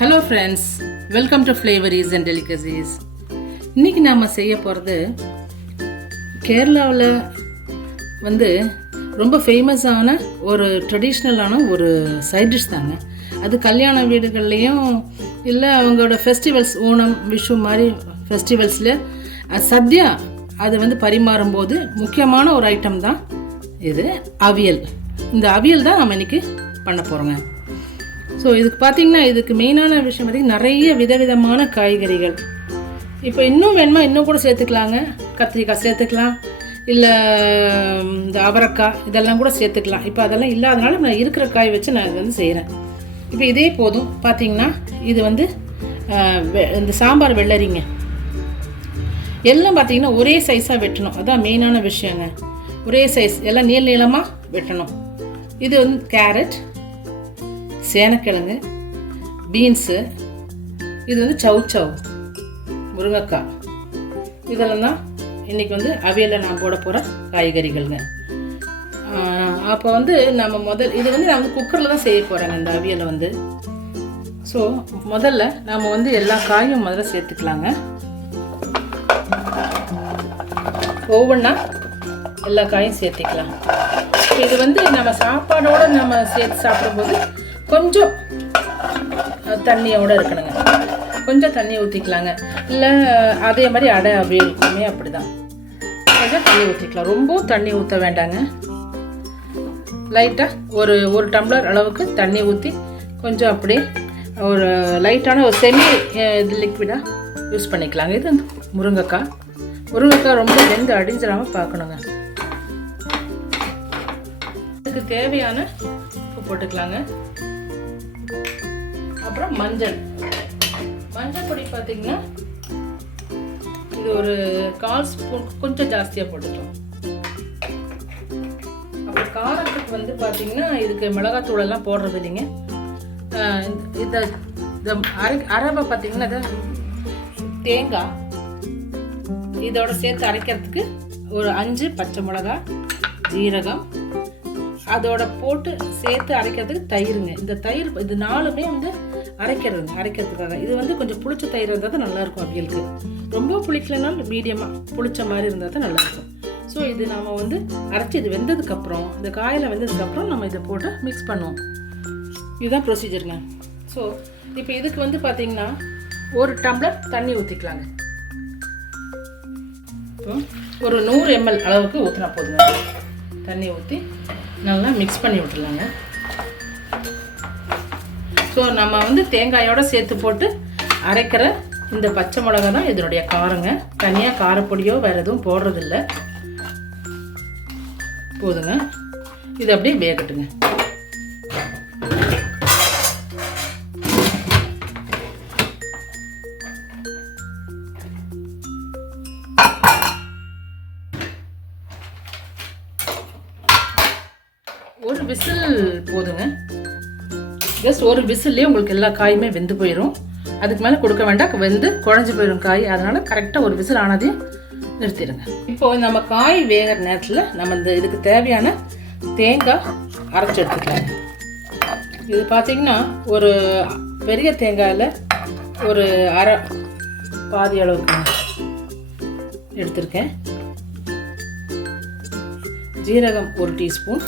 Hello friends welcome to flavours and delicacies இன்றைக்கி நாம் செய்ய போகிறது கேரளாவில் வந்து ரொம்ப ஃபேமஸான ஒரு ட்ரெடிஷ்னலான ஒரு சைட் டிஷ் தாங்க. அது கல்யாண வீடுகள்லேயும் இல்லை அவங்களோட ஃபெஸ்டிவல்ஸ் ஓணம் விஷு மாதிரி ஃபெஸ்டிவல்ஸில் சத்யா அது வந்து பரிமாறும்போது முக்கியமான ஒரு ஐட்டம் தான் இது அவியல். இந்த அவியல் தான் நம்ம இன்றைக்கி பண்ண போகிறோங்க ஸோ இதுக்கு பார்த்தீங்கன்னா இதுக்கு மெயினான விஷயம் பார்த்தீங்கன்னா நிறைய விதவிதமான காய்கறிகள். இப்போ இன்னும் வேணுமா? இன்னும் கூட சேர்த்துக்கலாங்க. கத்திரிக்காய் சேர்த்துக்கலாம். இல்லை இந்த அவரைக்காய் இதெல்லாம் கூட சேர்த்துக்கலாம். இப்போ அதெல்லாம் இல்லாதனால நான் இருக்கிற காய் வச்சு நான் இது வந்து செய்கிறேன் இப்போ இதே போதும். பார்த்தீங்கன்னா இது வந்து வெ- இந்த சாம்பார் வெள்ளரிங்க. எல்லாம் பார்த்தீங்கன்னா ஒரே சைஸாக வெட்டணும். அதுதான் மெயினான விஷயங்க. ஒரே சைஸ் எல்லாம் நீள நீளமாக வெட்டணும். இது வந்து கேரட் சேனக்கிழங்கு பீன்ஸு இது வந்து சவு சவு முருங்கைக்காய். இதெல்லாம் தான் இன்றைக்கி வந்து அவியலில் நான் போட போகிற காய்கறிகள்ங்க. அப்போ வந்து நம்ம முதல் இது வந்து நான் வந்து குக்கரில் தான் செய்ய போகிறேங்க இந்த அவியலை வந்து. ஸோ முதல்ல நாம் வந்து எல்லா காயும் முதல்ல சேர்த்துக்கலாங்க. ஒவ்வொன்றா எல்லா காயும் சேர்த்துக்கலாம். இது வந்து நம்ம சாப்பாடோடு நம்ம சேர்த்து சாப்பிடும்போது கொஞ்சம் தண்ணியோடு தண்ணியோட இருக்கணுங்க. கொஞ்சம் தண்ணி ஊற்றிக்கலாங்க இல்லை அதே மாதிரி அடை அப்படியே இருக்குமே அப்படி தான் கொஞ்சம் தண்ணி ஊற்றிக்கலாம் ரொம்ப தண்ணி ஊற்ற வேண்டாங்க. லைட்டாக ஒரு ஒரு டம்ளர் அளவுக்கு தண்ணி ஊற்றி கொஞ்சம் அப்படியே ஒரு லைட்டான ஒரு செமி இது லிக்விடாக யூஸ் பண்ணிக்கலாங்க. இது வந்து முருங்கைக்காய். முருங்கைக்காய் ரொம்ப வெந்து அடிஞ்சிடாமல் பார்க்கணுங்க. இதுக்கு தேவையான உப்பு போட்டுக்கலாங்க. அப்புறம் மஞ்சள். மஞ்சள் பொடி பார்த்தீங்கன்னா இது ஒரு கால் ஸ்பூன் கொஞ்சம் ஜாஸ்தியாக போட்டுக்கலாம். அப்புறம் காரத்துக்கு வந்து பார்த்தீங்கன்னா இதுக்கு மிளகாத்தூளெல்லாம் போடுறது இல்லைங்க. இதை இந்த- அரை அரவை பார்த்தீங்கன்னா இது தேங்காய். இதோட சேர்த்து அரைக்கிறதுக்கு ஒரு அஞ்சு பச்சை மிளகாய் ஜீரகம் அதோட போட்டு சேர்த்து அரைக்கிறதுக்கு தயிருங்க. இந்த தயிர் இது நாலுமே வந்து அரைக்கிறது அரைக்கிறதுக்காக. இது வந்து கொஞ்சம் புளிச்ச தயிர் இருந்தால் தான் நல்லாயிருக்கும் அவியலுக்கு. ரொம்ப புளிக்கலைனாலும் மீடியமாக புளிச்ச மாதிரி இருந்தால் தான் நல்லாயிருக்கும். ஸோ இது நாம் வந்து அரைச்சி இது வெந்ததுக்கப்புறம் இந்த காயில் வெந்ததுக்கப்புறம் நம்ம இதை போட்டு மிக்ஸ் பண்ணுவோம். இதுதான் ப்ரொசீஜருங்க ஸோ இப்போ இதுக்கு வந்து பார்த்தீங்கன்னா ஒரு டம்ளர் தண்ணி ஊற்றிக்கலாங்க ஒரு நூறு எம்எல் அளவுக்கு ஊற்றினா போதுங்க. தண்ணி ஊற்றி நல்லா மிக்ஸ் பண்ணி விட்டுலாங்க ஸோ நம்ம வந்து தேங்காயோடு சேர்த்து போட்டு அரைக்கிற இந்த பச்சை மிளகா தான் இதனுடைய காரங்க. தனியாக காரப்பொடியோ வேறு எதுவும் போடுறதில்ல. போதுங்க. இது அப்படியே வேகட்டுங்க. விசில் போதுங்க. ஜஸ்ட் ஒரு விசில்லே உங்களுக்கு எல்லா காயுமே வெந்து போயிடும் அதுக்கு மேலே கொடுக்க வேண்டாம். வெந்து குழஞ்சி போயிடும் காய். அதனால் கரெக்டாக ஒரு விசில் ஆனதையும் நிறுத்திடுங்க. இப்போ நம்ம காய் வேகிற நேரத்தில் நம்ம இந்த இதுக்கு தேவையான தேங்காய் அரைச்சி எடுத்துக்கலாம். இது பார்த்தீங்கன்னா ஒரு பெரிய தேங்காயில் ஒரு அரை பாதி அளவுக்கு எடுத்திருக்கேன். ஜீரகம் ஒரு டீஸ்பூன்.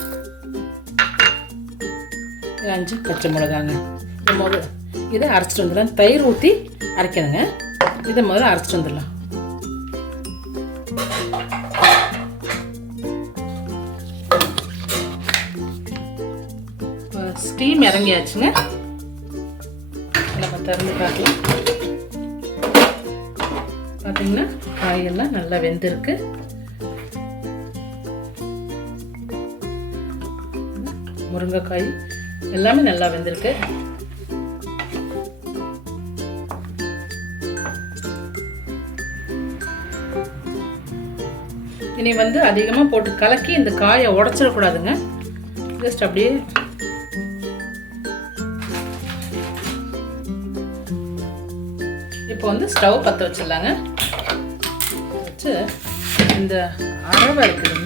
காஞ்சி அஞ்சு பச்சை மிளகாங்க. இது முதல்ல இதை அரைச்சிட்டு வந்துடலாம். தயிர் ஊற்றி அரைக்கணுங்க. இதை முதல்ல அரைச்சிட்டு வந்துடலாம். ஸ்டீம் இறங்கியாச்சுங்க. நம்ம திறந்து பார்க்கலாம். பார்த்தீங்கன்னா காயெல்லாம் நல்லா வெந்திருக்கு. முருங்கைக்காய் எல்லாமே நல்லா வெந்திருக்கு. இனி வந்து அதிகமாக போட்டு கலக்கி இந்த காயை உடச்சிடக்கூடாதுங்க. ஜஸ்ட் அப்படியே இப்போ வந்து ஸ்டவ் பற்ற வச்சிடலாங்க. வச்சு இந்த அரவை இருக்குது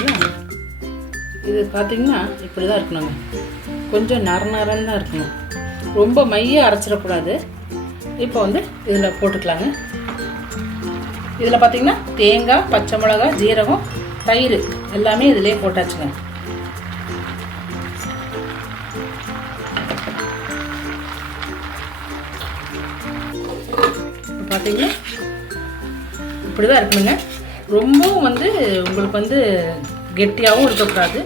இது பார்த்தீங்கன்னா இப்படி தான் இருக்கணுங்க. கொஞ்சம் நர நரன்னு தான் இருக்கணும். ரொம்ப மைய அரைச்சிடக்கூடாது. இப்போ வந்து இதில் போட்டுக்கலாங்க. இதில் பார்த்தீங்கன்னா தேங்காய் பச்சை மிளகாய் ஜீரகம் தயிர் எல்லாமே இதிலே போட்டாச்சுங்க. இப்போ பார்த்தீங்கன்னா இப்படி தான் இருக்கணுங்க. ரொம்பவும் வந்து உங்களுக்கு வந்து கெட்டியாகவும் இருக்கக்கூடாது.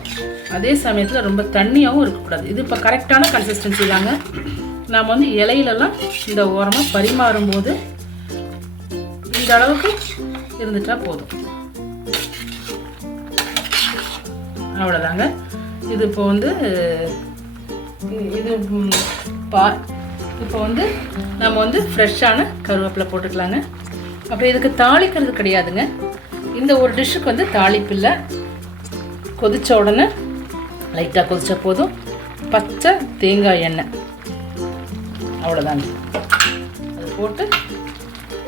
அதே சமயத்தில் ரொம்ப தண்ணியாகவும் இருக்கக்கூடாது. இது இப்போ கரெக்டான கன்சிஸ்டன்சி தாங்க. நாம் வந்து இலையிலலாம் இந்த ஓரமாக பரிமாறும்போது இந்த அளவுக்கு இருந்துட்டா போதும். அவ்வளோதாங்க இது இப்போ வந்து இது பா இப்போ வந்து நம்ம வந்து ஃப்ரெஷ்ஷான கருவேப்பிலை போட்டுக்கலாங்க. அப்புறம் இதுக்கு தாளிக்கிறது கிடையாதுங்க. இந்த ஒரு டிஷ்ஷுக்கு வந்து தாளிப்பு இல்லை. கொதித்த உடனே லைட்டாக கொதித்த போதும். பச்சை தேங்காய் எண்ணெய். அவ்வளோதாங்க அது போட்டு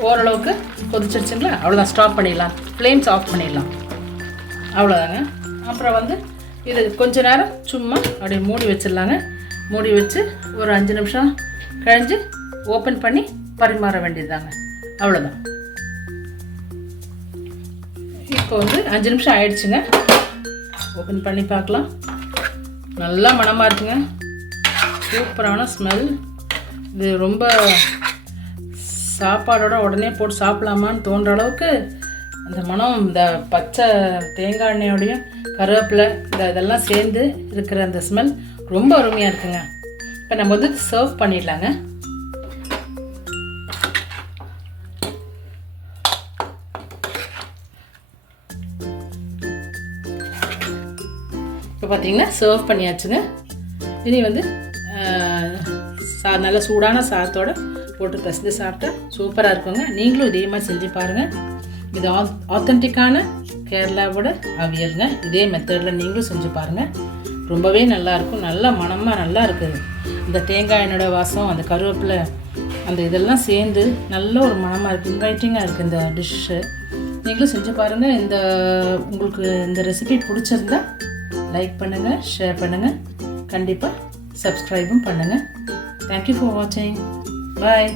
ஓரளவுக்கு கொதிச்சிருச்சுங்களா? அவ்வளோதான் ஸ்டாப் பண்ணிடலாம். ஃப்ளேம்ஸ் ஆஃப் பண்ணிடலாம். அவ்வளோதாங்க அப்புறம் வந்து இது கொஞ்ச நேரம் சும்மா அப்படியே மூடி வச்சிடலாங்க. மூடி வச்சு ஒரு அஞ்சு நிமிஷம் கழிஞ்சு ஓப்பன் பண்ணி பரிமாற வேண்டியதுதாங்க. அவ்வளோதான் இப்போ வந்து அஞ்சு நிமிஷம் ஆயிடுச்சுங்க. ஓப்பன் பண்ணி பார்க்கலாம். நல்லா மணமாக இருக்குங்க. சூப்பரான ஸ்மெல் இது ரொம்ப சாப்பாடோட உடனே போட்டு சாப்பிடலாமான்னு தோன்ற அளவுக்கு அந்த மனம் இந்த பச்சை தேங்காய் எண்ணெயோடையும் கருவேப்பிலை இந்த இதெல்லாம் சேர்ந்து இருக்கிற அந்த ஸ்மெல் ரொம்ப அருமையாக இருக்குங்க. இப்போ நம்ம வந்து சர்வ் பண்ணிடலாங்க. இப்போ பார்த்தீங்கன்னா சர்வ் பண்ணியாச்சுங்க. இனி வந்து சா நல்ல சூடான சாதத்தோட போட்டு பசிந்து சாப்பிட்டா சூப்பராக இருக்குங்க. நீங்களும் இதே மாதிரி செஞ்சு பாருங்கள் இது ஆத் ஆத்தென்டிக்கான கேரளாவோட அவியலுங்க. இதே மெத்தடில் நீங்களும் செஞ்சு பாருங்கள் ரொம்பவே நல்லா இருக்கும். மணமாக நல்லா இருக்குது. இந்த தேங்காய் எண்ணோட வாசம் அந்த கருவேப்பிலை அந்த இதெல்லாம் சேர்ந்து நல்ல ஒரு மனமாக இருக்குது இன்வைட்டிங்காக இருக்குது இந்த டிஷ்ஷு நீங்களும் செஞ்சு பாருங்கள் இந்த உங்களுக்கு இந்த ரெசிபி பிடிச்சிருந்தா லைக் பண்ணுங்கள் ஷேர் பண்ணுங்கள் கண்டிப்பாக சப்ஸ்கிரைபும் பண்ணுங்கள் தேங்க்யூ ஃபார் வாட்சிங் பாய்